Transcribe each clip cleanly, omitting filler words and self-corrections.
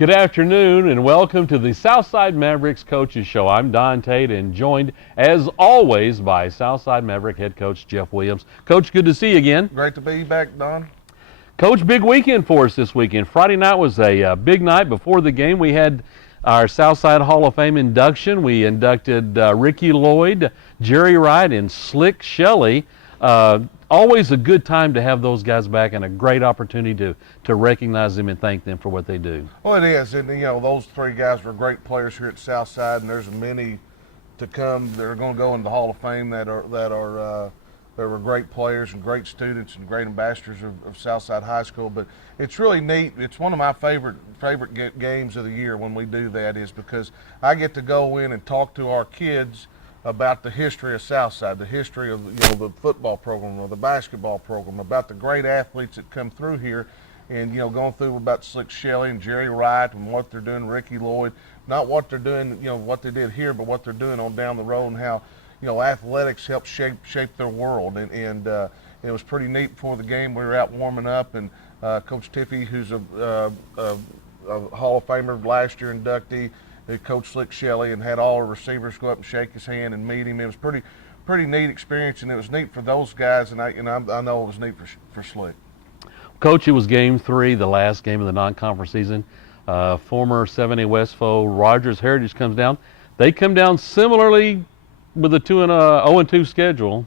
Good afternoon and welcome to the Southside Mavericks Coaches Show. I'm Don Tate and joined, as always, by Southside Maverick head coach Jeff Williams. Coach, good to see you again. Great to be back, Don. Coach, big weekend for us this weekend. Friday night was a big night. Before the game, we had our Southside Hall of Fame induction. We inducted Ricky Lloyd, Jerry Wright, and Slick Shelley. Always a good time to have those guys back and a great opportunity to recognize them and thank them for what they do. Well, it is, and those three guys were great players here at Southside, and there's many to come that are going to go into the Hall of Fame that were great players and great students and great ambassadors of Southside High School. But it's really neat. It's one of my favorite games of the year when we do that, is because I get to go in and talk to our kids about the history of Southside, the history of the football program or the basketball program, about the great athletes that come through here, and going through about Slick Shelley and Jerry Wright and what they're doing, Ricky Lloyd, not what they're doing, what they did here, but what they're doing on down the road, and how athletics help shape their world. And it was pretty neat before the game. We were out warming up, and Coach Tiffy, who's a Hall of Famer last year inductee, Coach Slick Shelley, and had all the receivers go up and shake his hand and meet him. It was pretty neat experience, and it was neat for those guys, and I know it was neat for Slick. Coach, it was Game 3, the last game of the non-conference season. Former 7A West foe Rogers Heritage comes down. They come down similarly with a 0-2 schedule.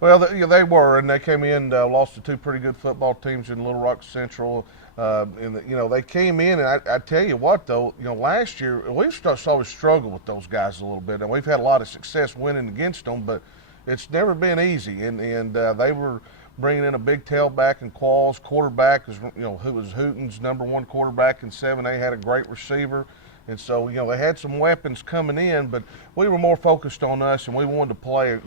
Well, they were, and they came in, lost to two pretty good football teams in Little Rock Central. They came in, and I tell you what, though, last year we've always struggled with those guys a little bit, and we've had a lot of success winning against them, but it's never been easy. And they were bringing in a big tailback and Qualls, quarterback, who was Hooten's #1 quarterback in 7A, had a great receiver. And so, they had some weapons coming in, but we were more focused on us, and we wanted to play,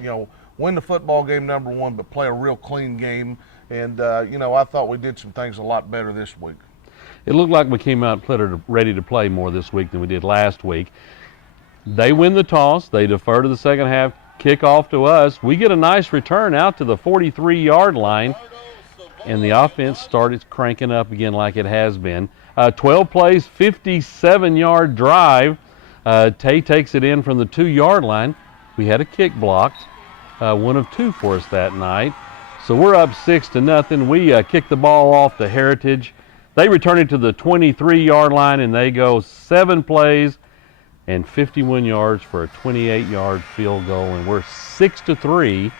win the football game #1, but play a real clean game. And, I thought we did some things a lot better this week. It looked like we came out ready to play more this week than we did last week. They win the toss. They defer to the second half, kick off to us. We get a nice return out to the 43-yard line, and the offense started cranking up again like it has been. 12 plays, 57-yard drive. Tay takes it in from the 2-yard line. We had a kick blocked, one of two for us that night. So we're up 6-0. We kick the ball off to Heritage. They return it to the 23-yard line, and they go 7 plays and 51 yards for a 28-yard field goal, and we're 6-3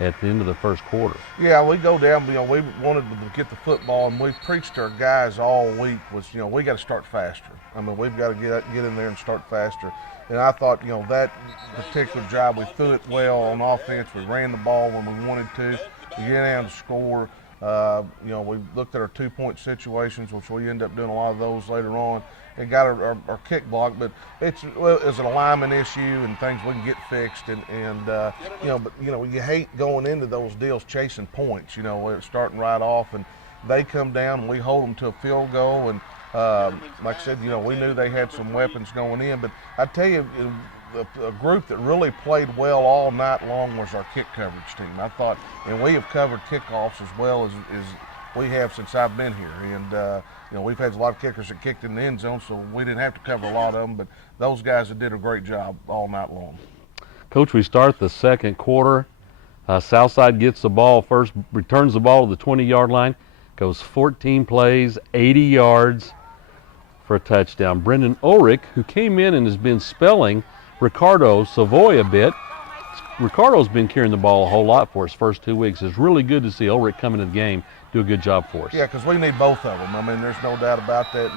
at the end of the first quarter. Yeah, we go down. We wanted to get the football, and we've preached to our guys all week was, we got to start faster. I mean, we've got to get in there and start faster. And I thought, that particular drive, we threw it well on offense. We ran the ball when we wanted to. We get down to score. We looked at our 2-point situations, which we end up doing a lot of those later on, and got our kick block. But it's an alignment issue and things we can get fixed. But you hate going into those deals chasing points. Starting right off, and they come down and we hold them to a field goal. And like I said, we knew they had some weapons going in. But I tell you, a group that really played well all night long was our kick coverage team. I thought, and we have covered kickoffs as well as we have since I've been here. And, we've had a lot of kickers that kicked in the end zone, so we didn't have to cover a lot of them. But those guys did a great job all night long. Coach, we start the second quarter. Southside gets the ball first, returns the ball to the 20-yard line, goes 14 plays, 80 yards for a touchdown. Brendan Ulrich, who came in and has been spelling Ricardo Savoy a bit. Ricardo's been carrying the ball a whole lot for us first 2 weeks. It's really good to see Ulrich come into the game, do a good job for us. Yeah, because we need both of them. I mean, there's no doubt about that.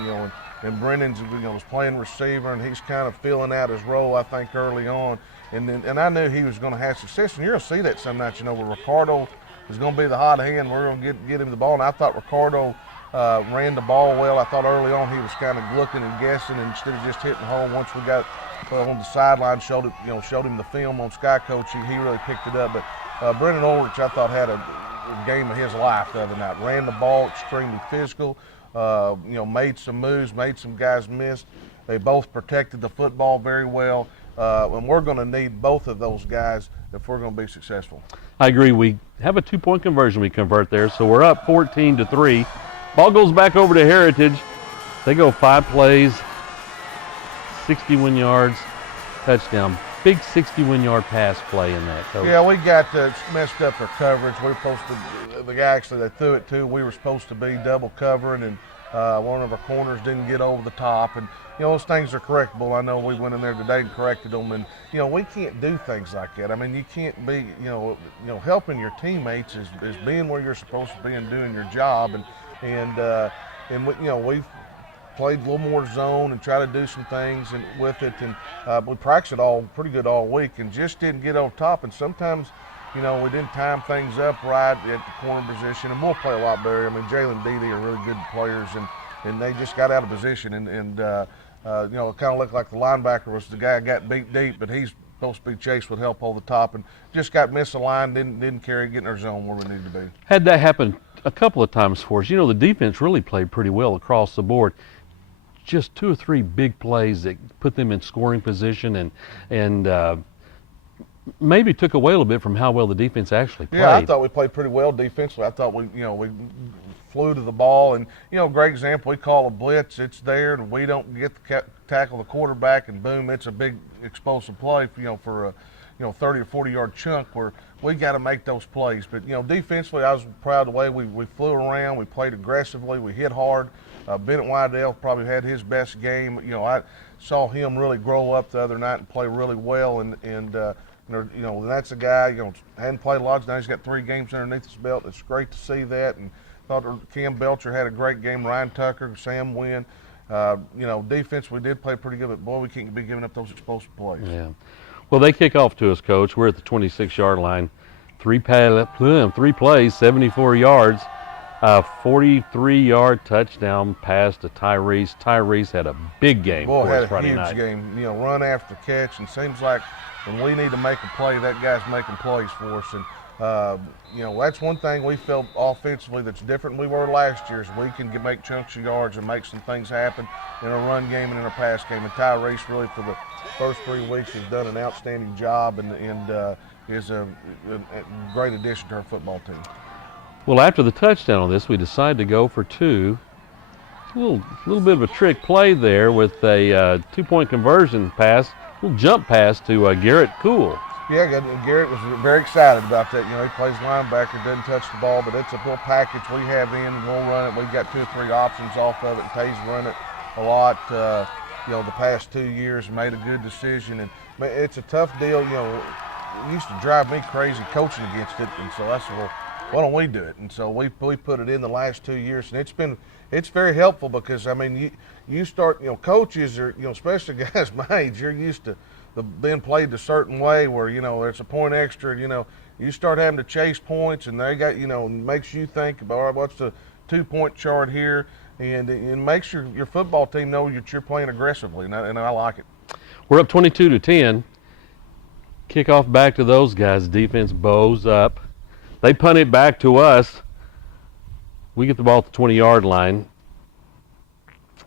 And Brendan's was playing receiver, and he's kind of filling out his role, I think, early on. And I knew he was going to have success. And you're going to see that some nights. Where Ricardo is going to be the hot hand. We're going to get him the ball. And I thought Ricardo ran the ball well. I thought early on he was kind of looking and guessing, and instead of just hitting the hole, once we got on the sideline, showed him the film on Sky Coach, he really picked it up. But Brendan Ulrich, I thought, had a game of his life the other night. Ran the ball extremely physical, made some moves, made some guys miss. They both protected the football very well. And we're going to need both of those guys if we're going to be successful. I agree. We have a 2-point conversion we convert there, so we're up 14-3. Ball goes back over to Heritage. They go 5 plays, 61 yards, touchdown. Big 61-yard pass play in that, Coach. Yeah, we got messed up their coverage. We were supposed to, the guy actually they threw it to, we were supposed to be double covering, and one of our corners didn't get over the top. And, those things are correctable. I know we went in there today and corrected them. And, we can't do things like that. I mean, you can't be, helping your teammates is being where you're supposed to be and doing your job. And we've played a little more zone and try to do some things with it, and we practiced it pretty good all week, and just didn't get over top. And sometimes, we didn't time things up right at the corner position, and we'll play a lot better. I mean, Jalen and Dede are really good players, and they just got out of position, and it kind of looked like the linebacker was the guy who got beat deep, but he's supposed to be chased with help over the top, and just got misaligned, didn't carry, get in our zone where we needed to be. Had that happen a couple of times for us. The defense really played pretty well across the board. Just 2 or 3 big plays that put them in scoring position and maybe took away a little bit from how well the defense actually played. Yeah, I thought we played pretty well defensively. I thought we flew to the ball, and great example. We call a blitz, it's there, and we don't get to tackle the quarterback, and boom, it's a big explosive play. For a 30 or 40 yard chunk where we got to make those plays. But defensively, I was proud of the way we flew around, we played aggressively, we hit hard. Bennett Wydell probably had his best game. I saw him really grow up the other night and play really well, and that's a guy, hadn't played a lot. Now he's got 3 games underneath his belt. It's great to see that, and thought Cam Belcher had a great game. Ryan Tucker, Sam Wynn. Defense, we did play pretty good, but boy, we can't be giving up those explosive plays. Yeah. Well, they kick off to us, Coach. We're at the 26-yard line. 3 plays, 74 yards. 43-yard touchdown pass to Tyrese. Tyrese had a big game for us Friday night. Boy, had a huge game. Run after catch, and seems like when we need to make a play, that guy's making plays for us. And that's one thing we felt offensively that's different than we were last year. Is we can make chunks of yards and make some things happen in our run game and in our pass game. And Tyrese really for the first 3 weeks has done an outstanding job and is a great addition to our football team. Well, after the touchdown on this, we decided to go for 2. A little bit of a trick play there with a 2-point conversion pass, little jump pass to Garrett Cool. Yeah, Garrett was very excited about that. He plays linebacker, doesn't touch the ball, but it's a little package we have in, and we'll run it. We've got 2 or 3 options off of it. Tay's run it a lot, the past 2 years, and made a good decision. And it's a tough deal. It used to drive me crazy coaching against it, and so I said, well, why don't we do it? And so we put it in the last 2 years, and it's very helpful because you start coaches are especially guys my age, you're used to being played a certain way where it's a point extra, you start having to chase points, and they got makes you think about, all right, what's the 2-point chart here, and it makes your football team know that you're playing aggressively, and I like it. We're up 22-10. Kickoff back to those guys. Defense bows up. They punt it back to us. We get the ball at the 20-yard line.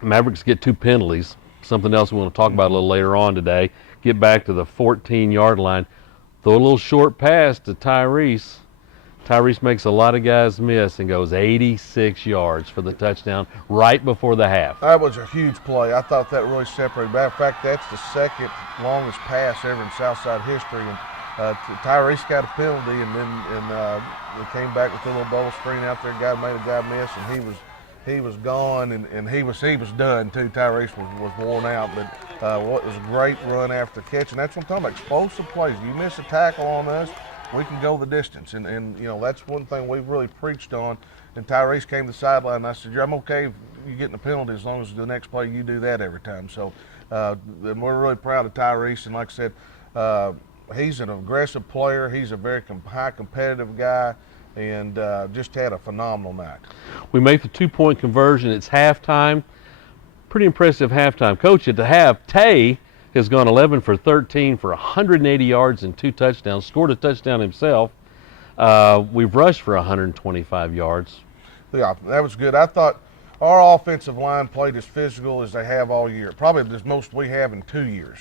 Mavericks get 2 penalties. Something else we want to talk about a little later on today. Get back to the 14-yard line. Throw a little short pass to Tyrese. Tyrese makes a lot of guys miss and goes 86 yards for the touchdown right before the half. That was a huge play. I thought that really separated. Matter of fact, that's the 2nd longest pass ever in Southside history. And Tyrese got a penalty, and then we came back with a little double screen out there. Guy made a guy miss, and he was gone, and he was done too. Tyrese was worn out, but it was a great run after the catch, and that's what I'm talking about. Explosive plays. You miss a tackle on us, we can go the distance, and that's one thing we've really preached on. And Tyrese came to the sideline, and I said, I'm okay if you're getting a penalty as long as the next play you do that every time. So we're really proud of Tyrese, and like I said, he's an aggressive player. He's a very high competitive guy, and just had a phenomenal night. We make the 2-point conversion. It's halftime. Pretty impressive halftime. Coach, at the half, Tay has gone 11 for 13 for 180 yards and 2 touchdowns, scored a touchdown himself. We've rushed for 125 yards. Yeah, that was good. I thought our offensive line played as physical as they have all year, probably the most we have in 2 years.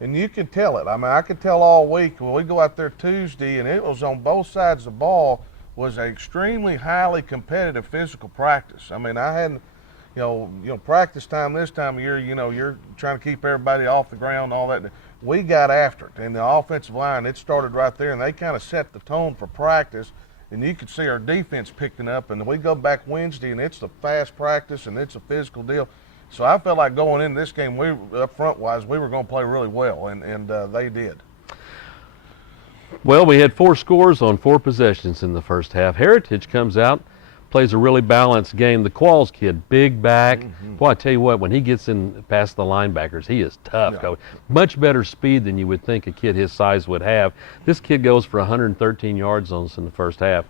And you can tell it. I mean, I could tell all week when we go out there Tuesday, and it was on both sides of the ball, was an extremely highly competitive physical practice. I mean, I hadn't, practice time this time of year, you're trying to keep everybody off the ground and all that. We got after it, and the offensive line, it started right there, and they kind of set the tone for practice, and you could see our defense picking up, and we go back Wednesday, and it's a fast practice, and it's a physical deal. So I felt like going into this game, we up front wise, we were going to play really well, and they did. Well, we had 4 scores on 4 possessions in the first half. Heritage comes out, plays a really balanced game. The Qualls kid, big back. Boy, I tell you what, when he gets in past the linebackers, he is tough. Yeah. Much better speed than you would think a kid his size would have. This kid goes for 113 yards on us in the first half.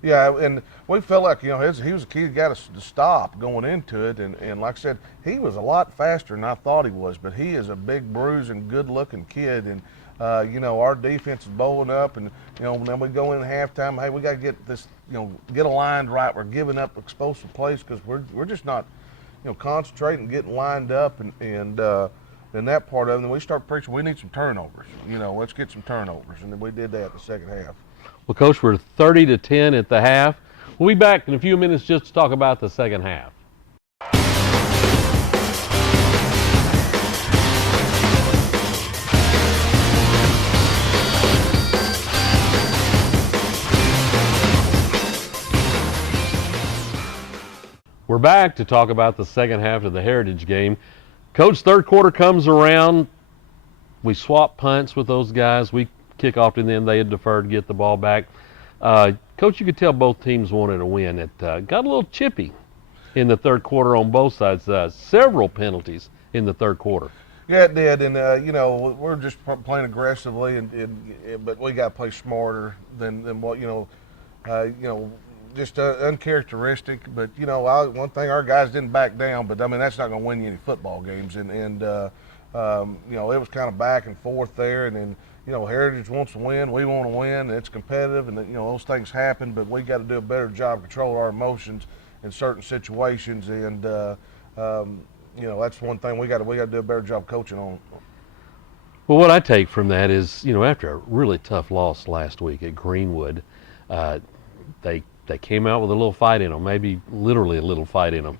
Yeah, and we felt like, he was a key that got us to stop going into it. And like I said, he was a lot faster than I thought he was, but he is a big, bruising, good-looking kid. And, our defense is bowling up, and, then we go in at halftime, hey, we got to get this, get aligned right. We're giving up explosive plays because we're just not, concentrating, getting lined up, and that part of it. And we start preaching, we need some turnovers. Let's get some turnovers. And then we did that in the second half. Well, Coach, we're 30-10 at the half. We'll be back in a few minutes just to talk about the second half. We're back to talk about the second half of the Heritage game. Coach, third quarter comes around. We swap punts with those guys. We kick off to them. They had deferred to get the ball back. Coach, you could tell both teams wanted to win. It got a little chippy in the third quarter on both sides. Several penalties in the third quarter. Yeah, it did, and we're just playing aggressively, but we got to play smarter than what just uncharacteristic. But one thing, our guys didn't back down. But I mean, that's not going to win you any football games, and it was kind of back and forth there, and then. Heritage wants to win, we want to win, and it's competitive, and those things happen, but we got to do a better job controlling our emotions in certain situations, and that's one thing we got to do a better job coaching on. Well, what I take from that is, after a really tough loss last week at Greenwood, they came out with a little fight in them, maybe literally a little fight in them.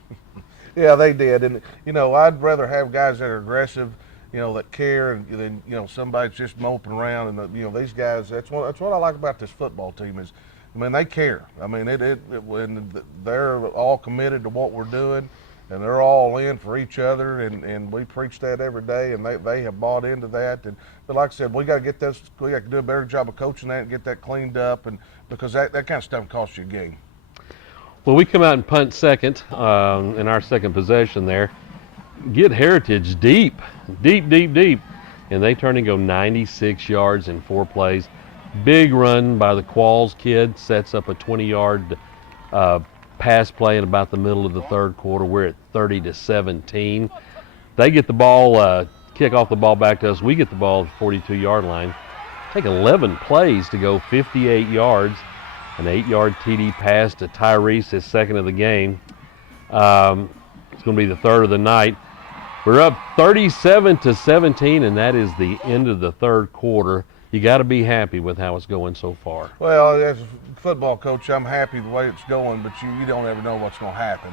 Yeah, they did, and I'd rather have guys that are aggressive, that care, and then somebody's just moping around. And these guys, that's what I like about this football team is, they care. When they're all committed to what we're doing, and they're all in for each other, and we preach that every day, and they have bought into that. But like I said, we got to get this. We got to do a better job of coaching that and get that cleaned up, and because that kind of stuff costs you a game. Well, we come out and punt second in our second possession there. Get Heritage deep, and they turn and go 96 yards in 4 plays. Big run by the Qualls kid, sets up a 20-yard pass play in about the middle of the third quarter. We're at 30-17. They get the ball, kick off the ball back to us. We get the ball at the 42-yard line. Take 11 plays to go 58 yards. An 8-yard TD pass to Tyrese, his second of the game. It's going to be the third of the night. We're up 37-17, and that is the end of the third quarter. You got to be happy with how it's going so far. Well, as a football coach, I'm happy the way it's going, but you don't ever know what's going to happen.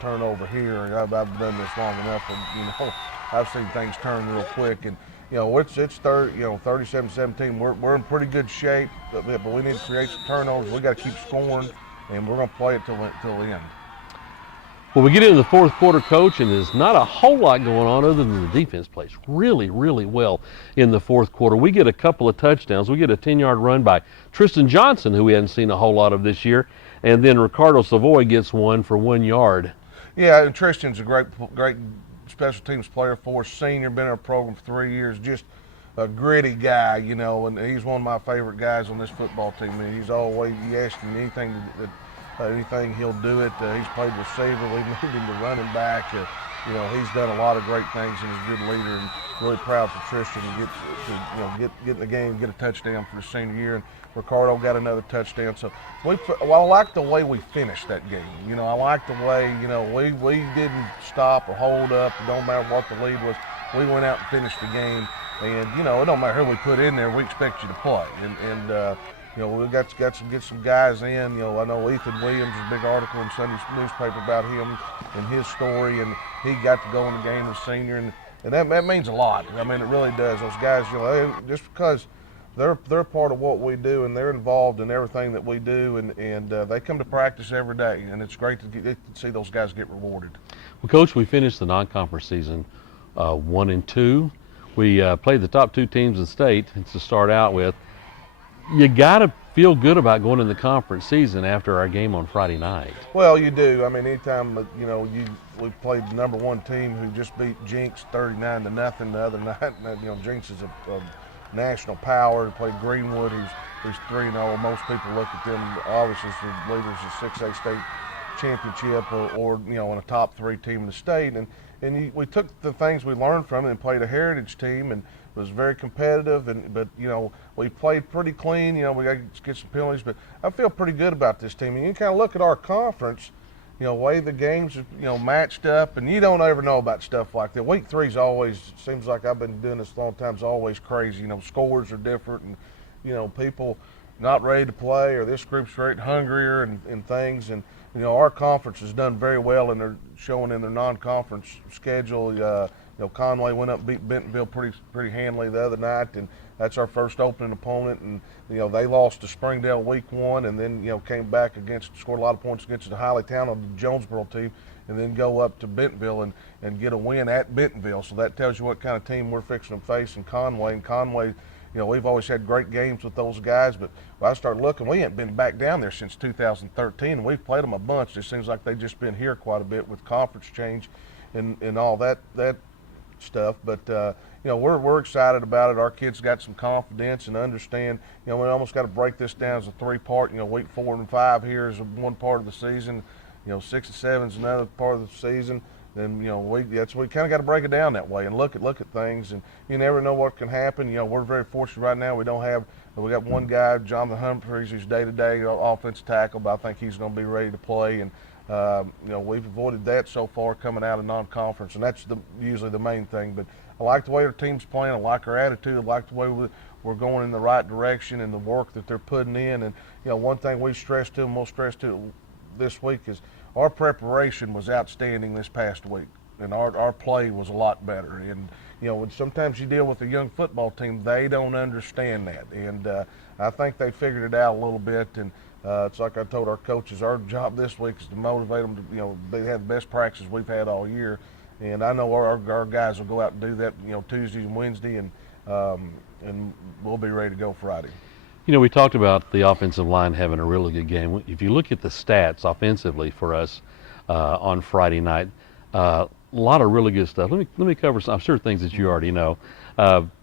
Turnover here. I've done this long enough, and I've seen things turn real quick. And it's 37-17. We're in pretty good shape, but we need to create some turnovers. We got to keep scoring, and we're going to play it till the end. Well, we get into the fourth quarter, Coach, and there's not a whole lot going on other than the defense plays really, really well in the fourth quarter. We get a couple of touchdowns. We get a 10-yard run by Tristan Johnson, who we hadn't seen a whole lot of this year, and then Ricardo Savoy gets one for 1 yard. Yeah, and Tristan's a great special teams player for us, senior, been in our program for 3 years, just a gritty guy, and he's one of my favorite guys on this football team. He's always, you ask him anything he'll do it. He's played receiver. We've moved him to running back. He's done a lot of great things, and he's a good leader. And really proud for Tristan to get in the game, get a touchdown for his senior year. And Ricardo got another touchdown. So I like the way we finished that game. I like the way we didn't stop or hold up. It don't matter what the lead was. We went out and finished the game. And it don't matter who we put in there. We expect you to play. And We got to get some guys in. I know Ethan Williams, a big article in Sunday's newspaper about him and his story, and he got to go in the game as senior, and that means a lot. I mean, it really does. Those guys, just because they're part of what we do and they're involved in everything that we do, and they come to practice every day, and it's great to see those guys get rewarded. Well, Coach, we finished the non-conference season 1-2. We played the top 2 teams in the state to start out with. You got to feel good about going in the conference season after our game on Friday night. Well, you do. I mean, anytime we played the number 1 team who just beat Jinx 39-0 the other night. Jinx is a national power. They played Greenwood, who's 3-0. Most people look at them obviously as the leaders of 6A state championship or in a top 3 team in the state. And we took the things we learned from it and played a heritage team, and it was very competitive. But we played pretty clean. We got to get some penalties, but I feel pretty good about this team. And you kind of look at our conference, way the games matched up, and you don't ever know about stuff like that. Week 3 is always, seems like I've been doing this a long time, is always crazy. Scores are different, and people not ready to play, or this group's very hungrier and things. And our conference has done very well, and they're showing in their non-conference schedule. Conway went up and beat Bentonville pretty handily the other night, and that's our first opening opponent. And they lost to Springdale week 1, and then came back scored a lot of points against the highly talented Jonesboro team, and then go up to Bentonville and get a win at Bentonville. So that tells you what kind of team we're fixing to face in Conway. And Conway, we've always had great games with those guys, but when I started looking, we ain't been back down there since 2013, and we've played them a bunch. It seems like they've just been here quite a bit with conference change and all that stuff. But we're excited about it. Our kids got some confidence and understand. We almost got to break this down as a 3-part. Week 4 and 5 here is one part of the season. 6 and 7 is another part of the season. Then we kind of got to break it down that way and look at things, and you never know what can happen. We're very fortunate right now. We got one guy, Jonathan Humphreys, who's day-to-day offensive tackle, but I think he's going to be ready to play. And we've avoided that so far coming out of non-conference, and that's usually the main thing. But I like the way our team's playing. I like our attitude. I like the way we're going in the right direction and the work that they're putting in. And one thing we stressed to them, we'll stress to this week, is our preparation was outstanding this past week, and our play was a lot better. And when sometimes you deal with a young football team, they don't understand that, and I think they figured it out a little bit. And it's like I told our coaches, our job this week is to motivate them to, they have the best practices we've had all year, and I know our guys will go out and do that, Tuesday and Wednesday, and we'll be ready to go Friday. We talked about the offensive line having a really good game. If you look at the stats offensively for us on Friday night, a lot of really good stuff. Let me cover some, I'm sure, things that you already know.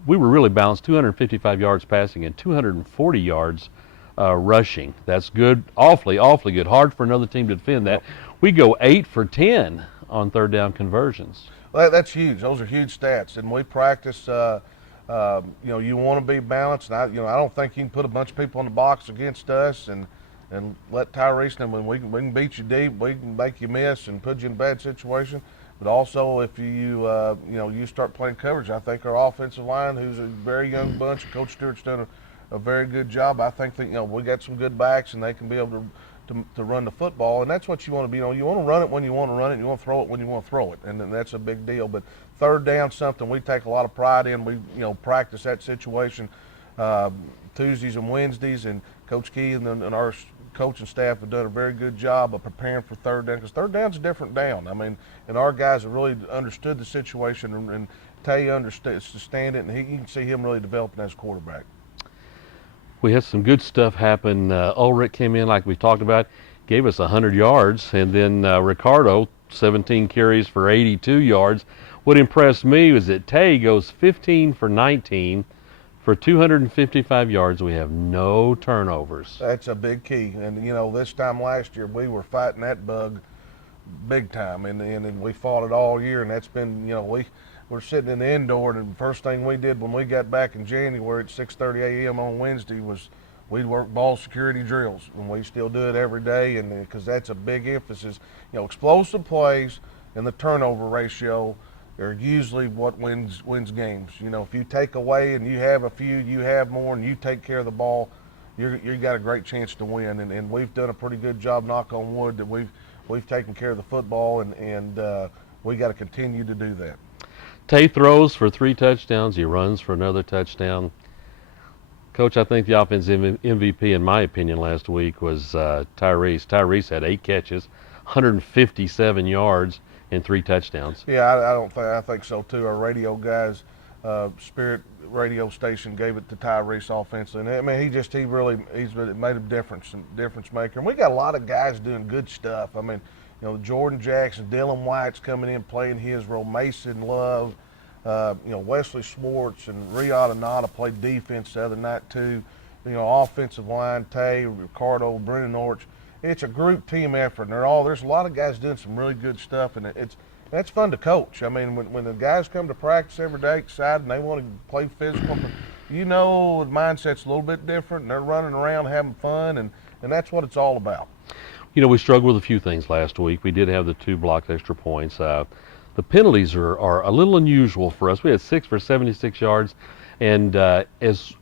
We were really balanced, 255 yards passing and 240 yards rushing. That's good, awfully good. Hard for another team to defend that. We go 8 for 10 on 3rd down conversions. Well, that's huge. Those are huge stats, and we practice. You want to be balanced, and I don't think you can put a bunch of people in the box against us and let Tyrese know when we can beat you deep, we can make you miss and put you in a bad situation. But also, if you start playing coverage, I think our offensive line, who's a very young bunch, Coach Stewart's done a very good job. I think that we got some good backs, and they can be able to run the football, and that's what you want to be. You want to run it when you want to run it, and you want to throw it when you want to throw it, and that's a big deal. But 3rd down, something we take a lot of pride in. We practice that situation Tuesdays and Wednesdays, and Coach Key and our coaching staff have done a very good job of preparing for 3rd down, because 3rd down's a different down. I mean, and our guys have really understood the situation, and Tay understands it, and you can see him really developing as a quarterback. We had some good stuff happen. Ulrich came in, like we talked about, gave us 100 yards, and then Ricardo, 17 carries for 82 yards. What impressed me was that Tay goes 15 for 19 for 255 yards. We have no turnovers. That's a big key. And, this time last year, we were fighting that bug big time, and we fought it all year, and that's been, we're sitting in the indoor, and the first thing we did when we got back in January at 6:30 a.m. on Wednesday was we'd work ball security drills, and we still do it every day, and because that's a big emphasis. Explosive plays and the turnover ratio are usually what wins games. If you take away and you have a few, you have more, and you take care of the ball, you got a great chance to win. And we've done a pretty good job, knock on wood, that we've taken care of the football, and we got to continue to do that. Tay throws for 3 touchdowns. He runs for another touchdown. Coach, I think the offensive MVP, in my opinion, last week was Tyrese. Tyrese had 8 catches, 157 yards, and 3 touchdowns. Yeah, I think so too. Our radio guys, Spirit radio station, gave it to Tyrese offensively, and I mean he's made a difference maker. And we got a lot of guys doing good stuff. I mean, you know, Jordan Jackson, Dylan White's coming in playing his role, Mason Love, you know, Wesley Schwartz and Riyad Anata played defense the other night too. You know, offensive line, Tay, Ricardo, Brennan Orch. It's a group team effort, and there's a lot of guys doing some really good stuff, and that's fun to coach. I mean, when the guys come to practice every day excited and they want to play physical, you know, the mindset's a little bit different, and they're running around having fun, and that's what it's all about. You know, we struggled with a few things last week. We did have the 2 blocked extra points. The penalties are a little unusual for us. We had 6 for 76 yards, and as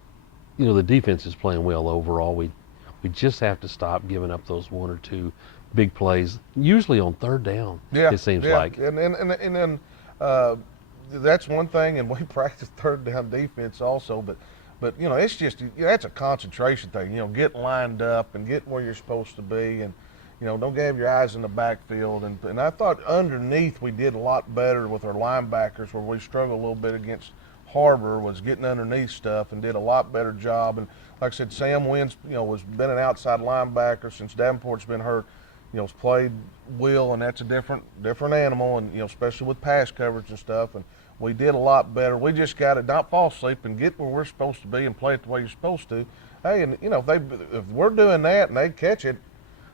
you know, the defense is playing well overall. We just have to stop giving up those 1 or 2 big plays, usually on 3rd down. Yeah, it seems like. And then that's one thing, and we practice 3rd down defense also. But you know, it's just that's a concentration thing. You know, get lined up and get where you're supposed to be, and you know, don't have your eyes in the backfield. And I thought underneath we did a lot better with our linebackers, where we struggled a little bit against Harbor, was getting underneath stuff and did a lot better job. And like I said, Sam Wins, you know, has been an outside linebacker since Davenport's been hurt. You know, has played Will, and that's a different animal, and you know, especially with pass coverage and stuff. And we did a lot better. We just got to not fall asleep and get where we're supposed to be and play it the way you're supposed to. Hey, and you know, if we're doing that and they catch it,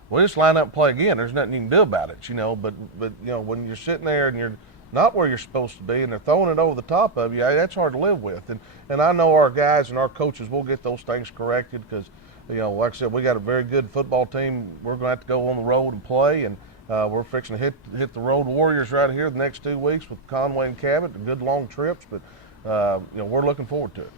we'll just line up and play again. There's nothing you can do about it, you know. But you know, when you're sitting there and you're not where you're supposed to be and they're throwing it over the top of you, that's hard to live with. And I know our guys and our coaches will get those things corrected, because, you know, like I said, we got a very good football team. We're going to have to go on the road and play, and we're fixing to hit the Road Warriors right here the next 2 weeks with Conway and Cabot. Good long trips, but you know, we're looking forward to it.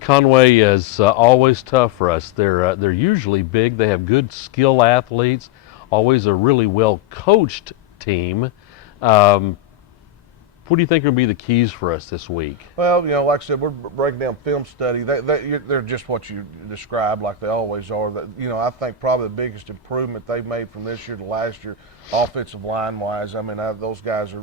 Conway is always tough for us. They're usually big. They have good skill athletes. Always a really well coached team. What do you think are going to be the keys for us this week? Well, you know, like I said, we're breaking down film study. They're just what you described, like they always are. You know, I think probably the biggest improvement they've made from this year to last year, offensive line-wise. I mean, those guys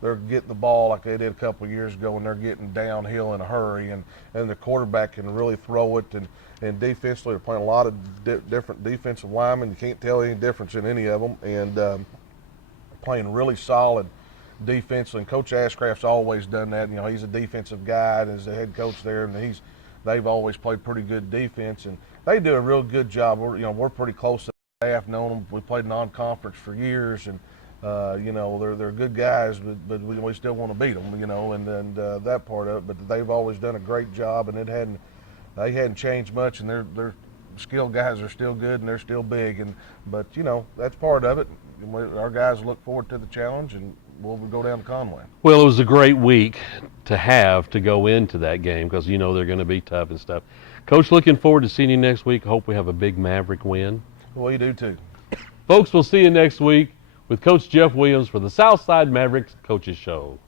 they're getting the ball like they did a couple of years ago, and they're getting downhill in a hurry, and the quarterback can really throw it. And defensively, they're playing a lot of different defensive linemen. You can't tell any difference in any of them, and playing really solid defense. And Coach Ashcraft's always done that. You know, he's a defensive guy and is the head coach there, and they've always played pretty good defense, and they do a real good job. We're pretty close to the staff, known them. We played non-conference for years, and you know, they're good guys, but we still want to beat them, you know, and that part of it. But they've always done a great job, and they hadn't changed much, and their skilled guys are still good and they're still big, but you know, that's part of it. Our guys look forward to the challenge, and we'll go down to Conway. Well, it was a great week to go into that game, because you know they're going to be tough and stuff. Coach, looking forward to seeing you next week. Hope we have a big Maverick win. Well, you do too. Folks, we'll see you next week with Coach Jeff Williams for the Southside Mavericks Coaches Show.